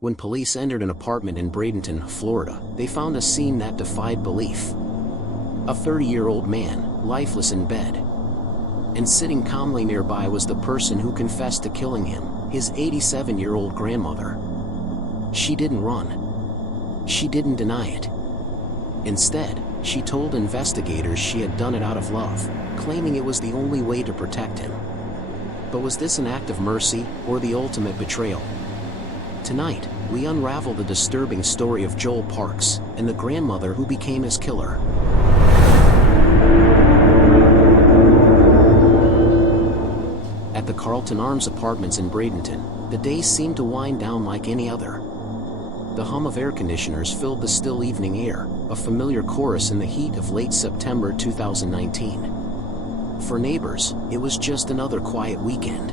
When police entered an apartment in Bradenton, Florida, they found a scene that defied belief. A 30-year-old man, lifeless in bed. And sitting calmly nearby was the person who confessed to killing him, his 87-year-old grandmother. She didn't run. She didn't deny it. Instead, she told investigators she had done it out of love, claiming it was the only way to protect him. But was this an act of mercy, or the ultimate betrayal? Tonight, we unravel the disturbing story of Joel Parks, and the grandmother who became his killer. At the Carlton Arms Apartments in Bradenton, the day seemed to wind down like any other. The hum of air conditioners filled the still evening air, a familiar chorus in the heat of late September 2019. For neighbors, it was just another quiet weekend.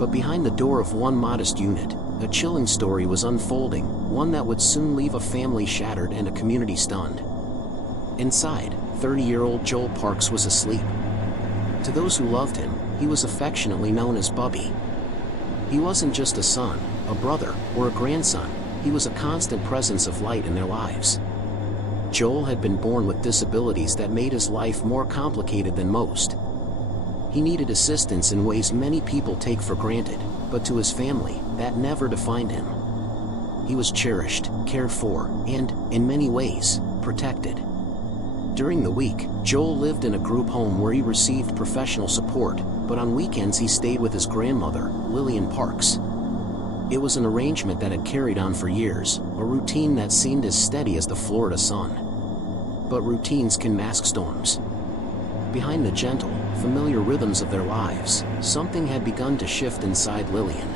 But behind the door of one modest unit, a chilling story was unfolding, one that would soon leave a family shattered and a community stunned. Inside, 30-year-old Joel Parks was asleep. To those who loved him, he was affectionately known as Bubby. He wasn't just a son, a brother, or a grandson, he was a constant presence of light in their lives. Joel had been born with disabilities that made his life more complicated than most. He needed assistance in ways many people take for granted, but to his family, that never defined him. He was cherished, cared for, and, in many ways, protected. During the week, Joel lived in a group home where he received professional support, but on weekends he stayed with his grandmother, Lillian Parks. It was an arrangement that had carried on for years, a routine that seemed as steady as the Florida sun. But routines can mask storms. Behind the gentle, familiar rhythms of their lives, something had begun to shift inside Lillian.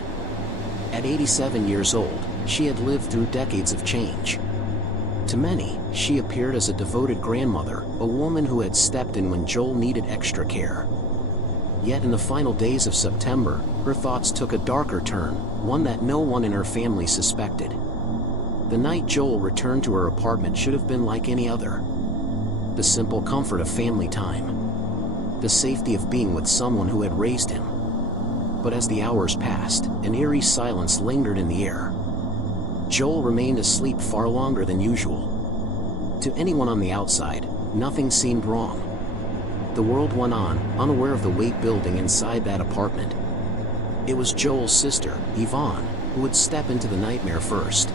At 87 years old, she had lived through decades of change. To many, she appeared as a devoted grandmother, a woman who had stepped in when Joel needed extra care. Yet in the final days of September, her thoughts took a darker turn, one that no one in her family suspected. The night Joel returned to her apartment should have been like any other. The simple comfort of family time. The safety of being with someone who had raised him. But as the hours passed, an eerie silence lingered in the air. Joel remained asleep far longer than usual. To anyone on the outside, nothing seemed wrong. The world went on, unaware of the weight building inside that apartment. It was Joel's sister, Yvonne, who would step into the nightmare first.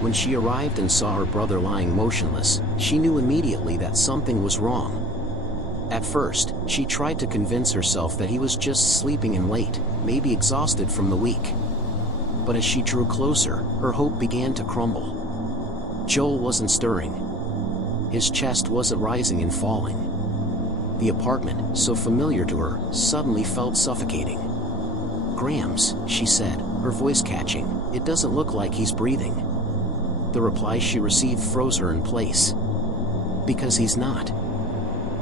When she arrived and saw her brother lying motionless, she knew immediately that something was wrong. At first, she tried to convince herself that he was just sleeping in late, maybe exhausted from the week. But as she drew closer, her hope began to crumble. Joel wasn't stirring. His chest wasn't rising and falling. The apartment, so familiar to her, suddenly felt suffocating. "Grams," she said, her voice catching, "it doesn't look like he's breathing." The reply she received froze her in place. "Because he's not."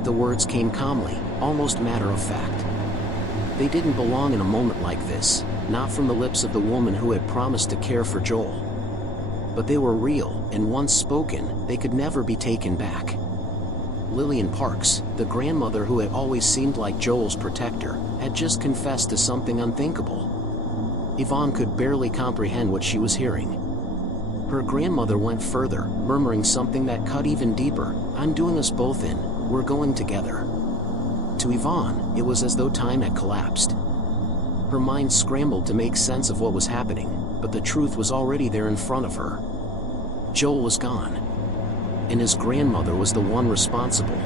The words came calmly, almost matter of fact. They didn't belong in a moment like this, not from the lips of the woman who had promised to care for Joel. But they were real, and once spoken, they could never be taken back. Lillian Parks, the grandmother who had always seemed like Joel's protector, had just confessed to something unthinkable. Yvonne could barely comprehend what she was hearing. Her grandmother went further, murmuring something that cut even deeper. "I'm doing us both in, we're going together." To Yvonne, it was as though time had collapsed. Her mind scrambled to make sense of what was happening, but the truth was already there in front of her. Joel was gone. And his grandmother was the one responsible.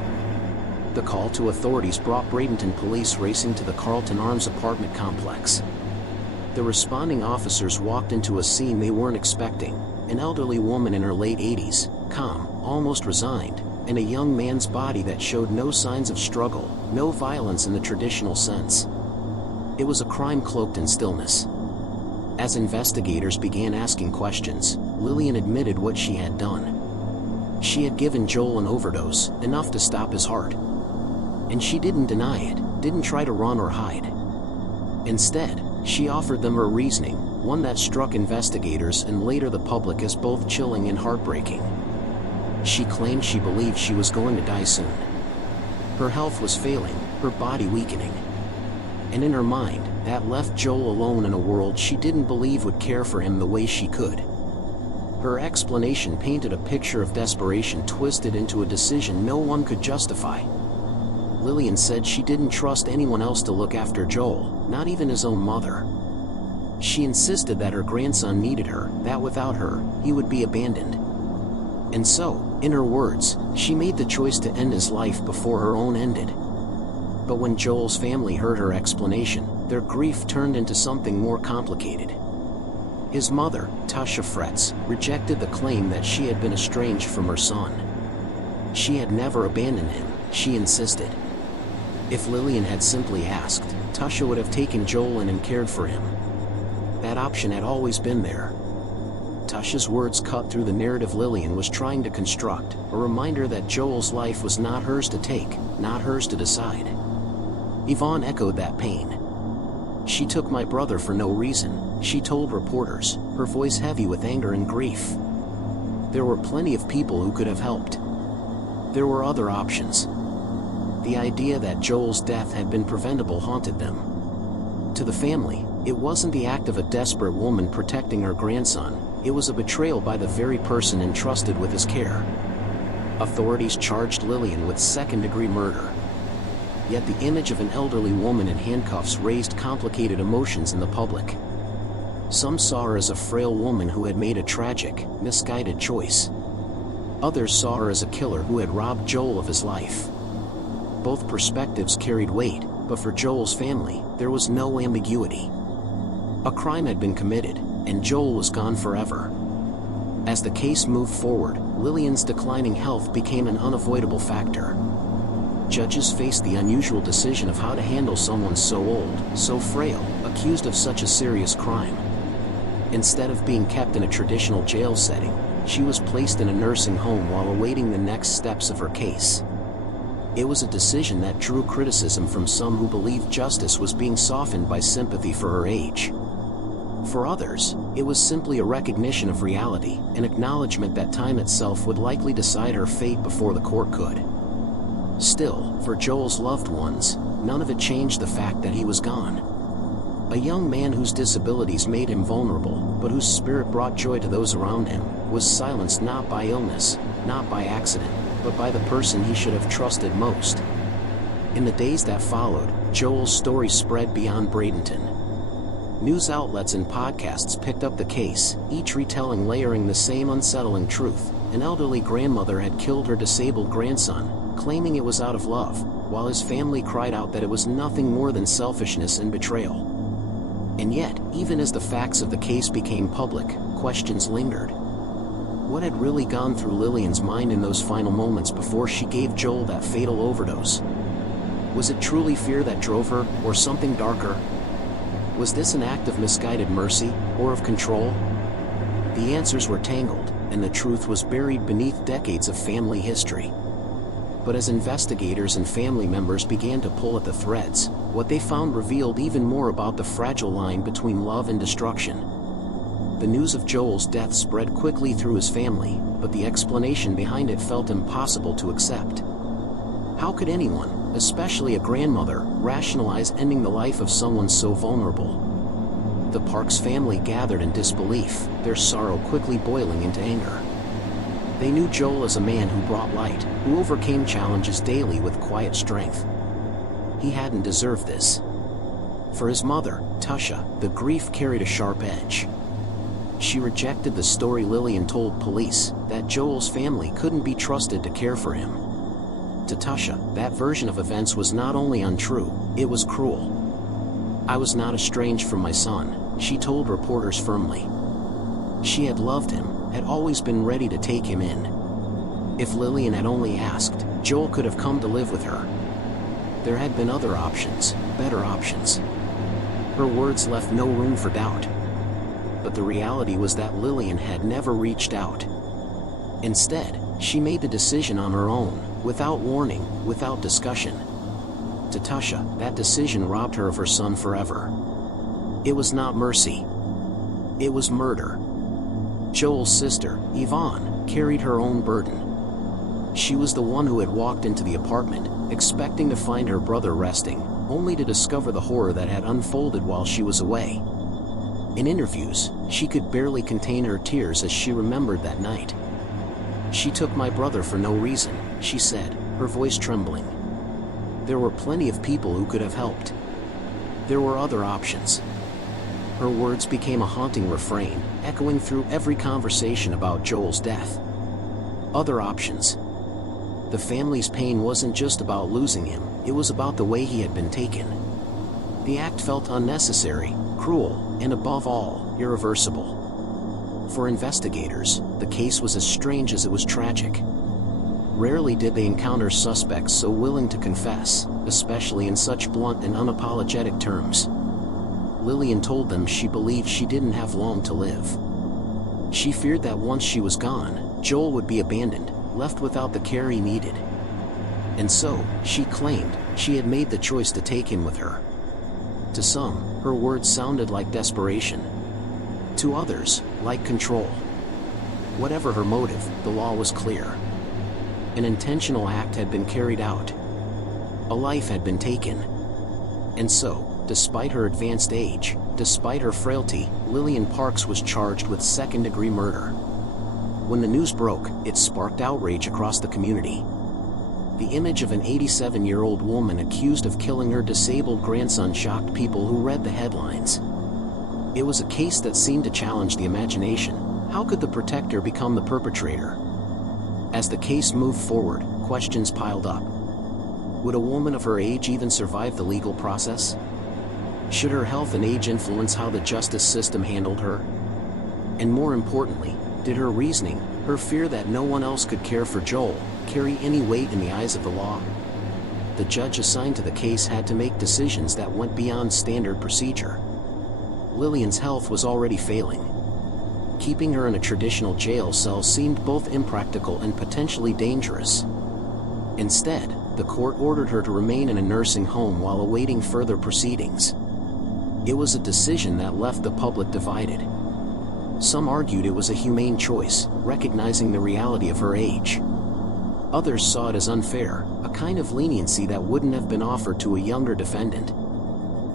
The call to authorities brought Bradenton police racing to the Carlton Arms apartment complex. The responding officers walked into a scene they weren't expecting: an elderly woman in her late 80s, calm, almost resigned, and a young man's body that showed no signs of struggle, no violence in the traditional sense. It was a crime cloaked in stillness. As investigators began asking questions, Lillian admitted what she had done. She had given Joel an overdose, enough to stop his heart. And she didn't deny it, didn't try to run or hide. Instead, she offered them her reasoning, one that struck investigators and later the public as both chilling and heartbreaking. She claimed she believed she was going to die soon. Her health was failing, her body weakening. And in her mind, that left Joel alone in a world she didn't believe would care for him the way she could. Her explanation painted a picture of desperation twisted into a decision no one could justify. Lillian said she didn't trust anyone else to look after Joel, not even his own mother. She insisted that her grandson needed her, that without her, he would be abandoned. And so, in her words, she made the choice to end his life before her own ended. But when Joel's family heard her explanation, their grief turned into something more complicated. His mother, Tasha Fretz, rejected the claim that she had been estranged from her son. She had never abandoned him, she insisted. If Lillian had simply asked, Tasha would have taken Joel in and cared for him. That option had always been there. Tasha's words cut through the narrative Lillian was trying to construct, a reminder that Joel's life was not hers to take, not hers to decide. Yvonne echoed that pain. "She took my brother for no reason," she told reporters, her voice heavy with anger and grief. There were plenty of people who could have helped. There were other options. The idea that Joel's death had been preventable haunted them. To the family, it wasn't the act of a desperate woman protecting her grandson, it was a betrayal by the very person entrusted with his care. Authorities charged Lillian with second-degree murder. Yet the image of an elderly woman in handcuffs raised complicated emotions in the public. Some saw her as a frail woman who had made a tragic, misguided choice. Others saw her as a killer who had robbed Joel of his life. Both perspectives carried weight, but for Joel's family, there was no ambiguity. A crime had been committed, and Joel was gone forever. As the case moved forward, Lillian's declining health became an unavoidable factor. Judges faced the unusual decision of how to handle someone so old, so frail, accused of such a serious crime. Instead of being kept in a traditional jail setting, she was placed in a nursing home while awaiting the next steps of her case. It was a decision that drew criticism from some who believed justice was being softened by sympathy for her age. For others, it was simply a recognition of reality, an acknowledgement that time itself would likely decide her fate before the court could. Still, for Joel's loved ones, none of it changed the fact that he was gone. A young man whose disabilities made him vulnerable, but whose spirit brought joy to those around him, was silenced not by illness, not by accident, but by the person he should have trusted most. In the days that followed, Joel's story spread beyond Bradenton. News outlets and podcasts picked up the case, each retelling layering the same unsettling truth. An elderly grandmother had killed her disabled grandson, claiming it was out of love, while his family cried out that it was nothing more than selfishness and betrayal. And yet, even as the facts of the case became public, questions lingered. What had really gone through Lillian's mind in those final moments before she gave Joel that fatal overdose? Was it truly fear that drove her, or something darker? Was this an act of misguided mercy, or of control? The answers were tangled, and the truth was buried beneath decades of family history. But as investigators and family members began to pull at the threads, what they found revealed even more about the fragile line between love and destruction. The news of Joel's death spread quickly through his family, but the explanation behind it felt impossible to accept. How could anyone, especially a grandmother, rationalize ending the life of someone so vulnerable? The Parks family gathered in disbelief, their sorrow quickly boiling into anger. They knew Joel as a man who brought light, who overcame challenges daily with quiet strength. He hadn't deserved this. For his mother, Tasha, the grief carried a sharp edge. She rejected the story Lillian told police, that Joel's family couldn't be trusted to care for him. To Tasha, that version of events was not only untrue, it was cruel. "I was not estranged from my son," she told reporters firmly. She had loved him, had always been ready to take him in. If Lillian had only asked, Joel could have come to live with her. There had been other options, better options. Her words left no room for doubt. But the reality was that Lillian had never reached out. Instead, she made the decision on her own, without warning, without discussion. To Tasha, that decision robbed her of her son forever. It was not mercy. It was murder. Joel's sister, Yvonne, carried her own burden. She was the one who had walked into the apartment, expecting to find her brother resting, only to discover the horror that had unfolded while she was away. In interviews, she could barely contain her tears as she remembered that night. "She took my brother for no reason," she said, her voice trembling. "There were plenty of people who could have helped. There were other options." Her words became a haunting refrain, echoing through every conversation about Joel's death. Other options. The family's pain wasn't just about losing him, it was about the way he had been taken. The act felt unnecessary, cruel, and above all, irreversible. For investigators, the case was as strange as it was tragic. Rarely did they encounter suspects so willing to confess, especially in such blunt and unapologetic terms. Lillian told them she believed she didn't have long to live. She feared that once she was gone, Joel would be abandoned, left without the care he needed. And so, she claimed, she had made the choice to take him with her. To some, her words sounded like desperation. To others, like control. Whatever her motive, the law was clear. An intentional act had been carried out. A life had been taken. And so, despite her advanced age, despite her frailty, Lillian Parks was charged with second-degree murder. When the news broke, it sparked outrage across the community. The image of an 87-year-old woman accused of killing her disabled grandson shocked people who read the headlines. It was a case that seemed to challenge the imagination. How could the protector become the perpetrator? As the case moved forward, questions piled up. Would a woman of her age even survive the legal process? Should her health and age influence how the justice system handled her? And more importantly, did her reasoning, her fear that no one else could care for Joel, carry any weight in the eyes of the law? The judge assigned to the case had to make decisions that went beyond standard procedure. Lillian's health was already failing. Keeping her in a traditional jail cell seemed both impractical and potentially dangerous. Instead, the court ordered her to remain in a nursing home while awaiting further proceedings. It was a decision that left the public divided. Some argued it was a humane choice, recognizing the reality of her age. Others saw it as unfair, a kind of leniency that wouldn't have been offered to a younger defendant.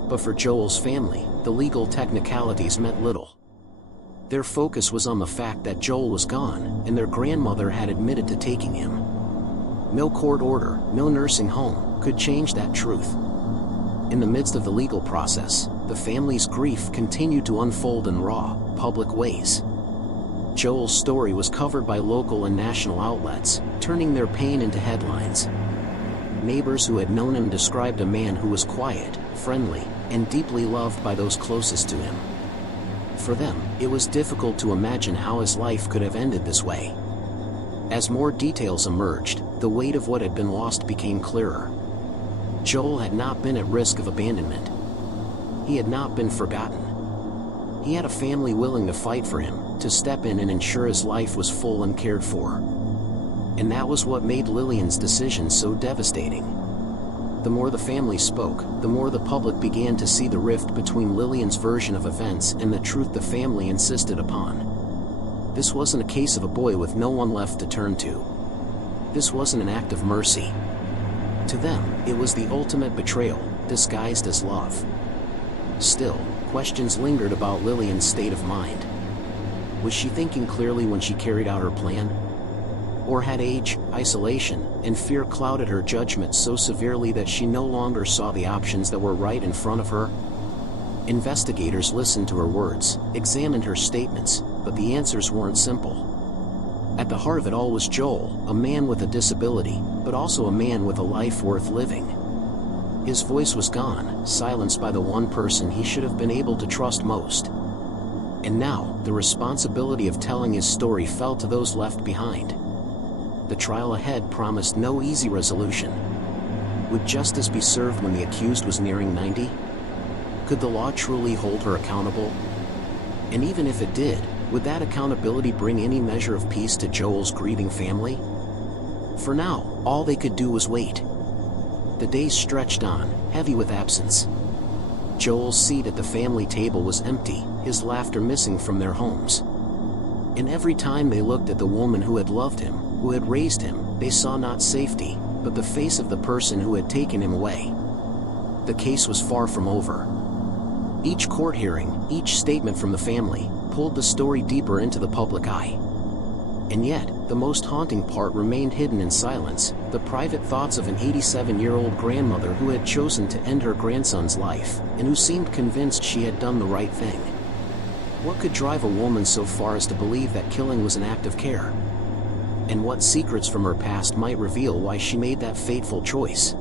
But for Joel's family, the legal technicalities meant little. Their focus was on the fact that Joel was gone, and their grandmother had admitted to taking him. No court order, no nursing home, could change that truth. In the midst of the legal process, the family's grief continued to unfold in raw, public ways. Joel's story was covered by local and national outlets, turning their pain into headlines. Neighbors who had known him described a man who was quiet, friendly, and deeply loved by those closest to him. For them, it was difficult to imagine how his life could have ended this way. As more details emerged, the weight of what had been lost became clearer. Joel had not been at risk of abandonment. He had not been forgotten. He had a family willing to fight for him, to step in and ensure his life was full and cared for. And that was what made Lillian's decision so devastating. The more the family spoke, the more the public began to see the rift between Lillian's version of events and the truth the family insisted upon. This wasn't a case of a boy with no one left to turn to. This wasn't an act of mercy. To them, it was the ultimate betrayal, disguised as love. Still, questions lingered about Lillian's state of mind. Was she thinking clearly when she carried out her plan? Or had age, isolation, and fear clouded her judgment so severely that she no longer saw the options that were right in front of her? Investigators listened to her words, examined her statements, but the answers weren't simple. At the heart of it all was Joel, a man with a disability, but also a man with a life worth living. His voice was gone, silenced by the one person he should have been able to trust most. And now, the responsibility of telling his story fell to those left behind. The trial ahead promised no easy resolution. Would justice be served when the accused was nearing 90? Could the law truly hold her accountable? And even if it did, would that accountability bring any measure of peace to Joel's grieving family? For now, all they could do was wait. The days stretched on, heavy with absence. Joel's seat at the family table was empty, his laughter missing from their homes. And every time they looked at the woman who had loved him, who had raised him, they saw not safety, but the face of the person who had taken him away. the case was far from over. Each court hearing, each statement from the family, pulled the story deeper into the public eye. And yet, the most haunting part remained hidden in silence, the private thoughts of an 87-year-old grandmother who had chosen to end her grandson's life, and who seemed convinced she had done the right thing. What could drive a woman so far as to believe that killing was an act of care? And what secrets from her past might reveal why she made that fateful choice?